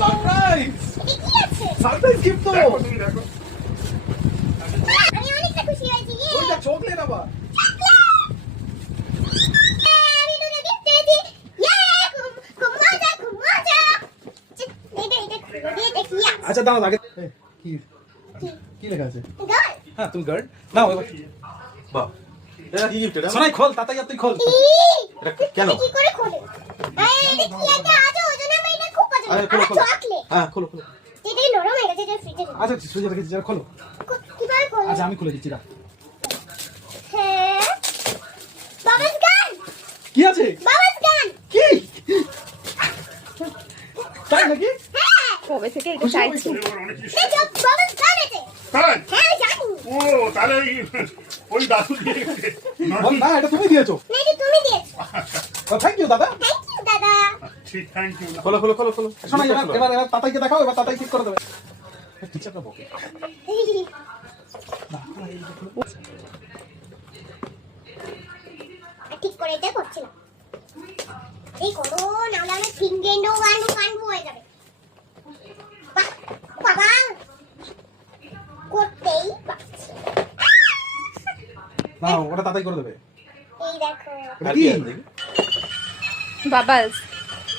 Surprise এটা কি আছে? সারপ্রাইজ গিফট তো দেখো তুমি দেখো। আমি অনেকটা খুশি হয়েছি। ওইটা চকলেট আবার আমি তোকে gift পেয়েছি। খুব মজা, খুব মজা। এটা খুলে দিয়ে দেখি আছে। আচ্ছা দাঁড়াও আগে কি কি লেখা আছে গার্ল। হ্যাঁ তুমি গার্ড নাও এবার বাহ, এটা কি গিফট এটা? শোনাই খোল তাতাই তুই খোল এটা কেন? কি করে খোলে? এটা কি একটা আছে ওজনে আমার এটা খুব পছন্দ। আরে খোলো আমার খোলো চকলেট। হ্যাঁ খোলো খোলো এটাই নরম হয়ে গেছে, এটা ফ্রিজে রেখে। আচ্ছা সুজি রেখেছি যারা খোলো কিভাবে খোলে? আচ্ছা আমি খুলে দিচ্ছি না হ্যাঁ। বাবাস গান। কি আছে বাবাস গান। কি তাই নাকি হ্যাঁ। কবে থেকে এটা চাইছি। অনেক কিছু। দেখো বাবাস গান আছে। তাই? হ্যাঁ আমি জানি। ও, তাহলে ওই দাদু দিয়ে গেছে। বল না এটা তুমি দিয়েছো না, এটা তুমি দিয়েছো। থ্যাংক ইউ দাদা থ্যাংক ইউ দাদা। ঠিক, থ্যাংক ইউ। খোলো খোলো খোলো খোলো শোনা এবার এবার এবার তাতাইকে দেখাও এবার তাতাই ঠিক করে দেবে টিচারটা বকে ঠিক করে এটা করছিলাম। এই করো নাহলে আমি ফিঙ্গেন্ডো গানবো হয়ে যাবে। বাহ, বাবা করতেই পারছি। না ওটা তাতাই করে দেবে এই দেখো। এটা কি বাবাস।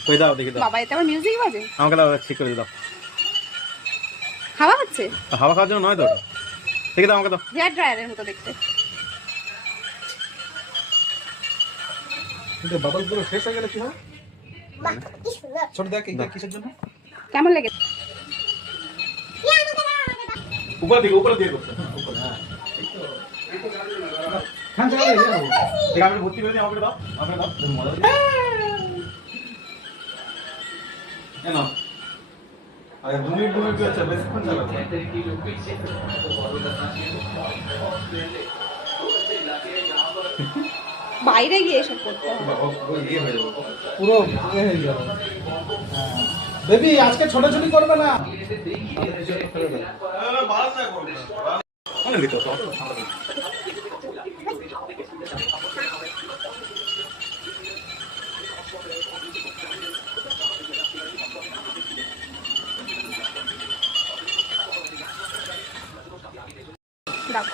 কই দাও দেখি দাও। বাবা এটা আমার মিউজিক বাজে। আমাকে দাও, ঠিক করে দাও। হাওয়া হচ্ছে। হাওয়া খাওয়ার জন্য নয় তো ওটা। ঠিক আছে, আমাকে দাও। হেয়ার ড্রায়ারের মতো দেখতে। কিন্তু বাবল গুলো শেষ হয়ে গেলে কি হবে বাহ, কি সুন্দর। ছোট দেখ এটা কিসের জন্য কেমন লেগে? ইয়া, আমাকে দাও, আমাকে দাও। উপরে দিয়ে করতে। খান চালা দে ঠিক আছে, আমি ভর্তি করে দিই, আমাকে দাও। আমাকে দাও। মজা হচ্ছে। কেন? আরে 2 মিনিট কি হচ্ছে? বেশিক্ষণ চালাবে। বাইরে গিয়ে এসব করতে হবে। পুরো হয়ে গেল বেবি আজকে ছোটাছুটি করবে না অনেক দিত তো। দাও।